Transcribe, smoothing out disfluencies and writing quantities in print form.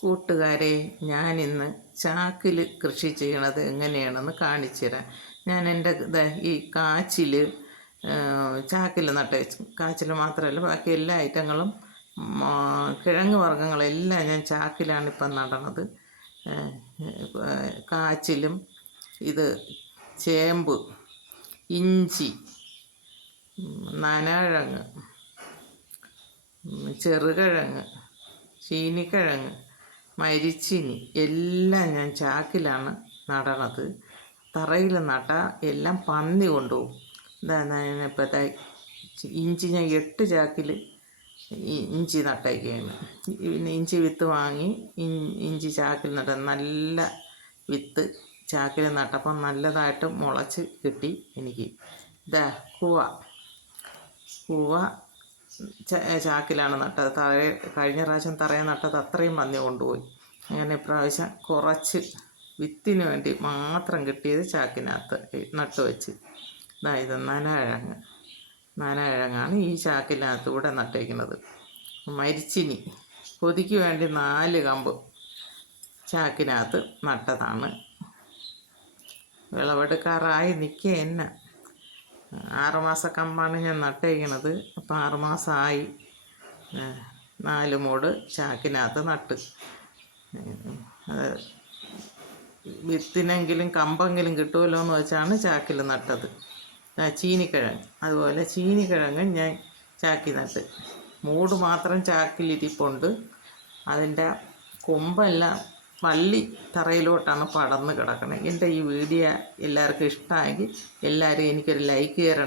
കൂട്ടുകാരെ, ഞാനിന്ന് ചാക്കിൽ കൃഷി ചെയ്യണത് എങ്ങനെയാണെന്ന് കാണിച്ചു തരാം. ഞാൻ എൻ്റെ ഈ കാച്ചിൽ ചാക്കിൽ നട്ടു. കാച്ചിൽ മാത്രമല്ല, ബാക്കി എല്ലാ ഐറ്റങ്ങളും കിഴങ്ങ് വർഗ്ഗങ്ങളെല്ലാം ഞാൻ ചാക്കിലാണ് ഇപ്പം നടണത്. കാച്ചിലും ഇത് ചേമ്പ്, ഇഞ്ചി, നനകിഴങ്ങ്, ചെറുകിഴങ്ങ്, ചീനിക്കിഴങ്ങ്, മരിച്ചിനി എല്ലാം ഞാൻ ചാക്കിലാണ് നടണത്. തറയിൽ നട്ടാൽ എല്ലാം പന്നി കൊണ്ടുപോകും. ഇപ്പോഴത്തെ ഇഞ്ചി ഞാൻ 8 ചാക്കിൽ ഇഞ്ചി നട്ടേക്കാണ്. പിന്നെ ഇഞ്ചി വിത്ത് വാങ്ങി ഇഞ്ചി ചാക്കിൽ നട്ട നല്ല വിത്ത് ചാക്കിൽ നട്ടപ്പം നല്ലതായിട്ട് മുളച്ച് കിട്ടി എനിക്ക്. കൂവ ചാക്കിലാണ് നട്ടത്. കഴിഞ്ഞ പ്രാവശ്യം തറയെ നട്ടത് അത്രയും പന്നി കൊണ്ടുപോയി. അങ്ങനെ ഇപ്രാവശ്യം കുറച്ച് വിത്തിന് വേണ്ടി മാത്രം കിട്ടിയത് ചാക്കിനകത്ത് നട്ടു വെച്ച്. ഇത് നനകിഴങ്ങാണ് ഈ ചാക്കിനകത്ത് കൂടെ നട്ടേക്കുന്നത്. മരിച്ചിനി കൊതിക്ക് വേണ്ടി 4 കമ്പ് ചാക്കിനകത്ത് നട്ടതാണ്. വിളവെടുക്കാറായി നിൽക്കുക എന്നെ. 6 മാസ കമ്പാണ് ഞാൻ നട്ടേക്കണത്. അപ്പം 6 മാസമായി. 4 മൂട് ചാക്കിനകത്ത് നട്ട്. വിത്തിനെങ്കിലും കമ്പെങ്കിലും കിട്ടുമല്ലോ എന്ന് വെച്ചാണ് ചാക്കിൽ നട്ടത്. ചീനിക്കിഴങ്ങ് അതുപോലെ ചീനിക്കിഴങ്ങ് ഞാൻ ചാക്കി നട്ട്. മൂട് മാത്രം ചാക്കിലിരിപ്പുണ്ട്. അതിൻ്റെ കൊമ്പെല്ലാം വള്ളി തറയിലോട്ടാണ് പടർന്ന് കിടക്കണത്. എൻ്റെ ഈ വീഡിയോ എല്ലാവർക്കും ഇഷ്ടമായെങ്കിൽ എല്ലാവരും എനിക്കൊരു ലൈക്ക് തരണം.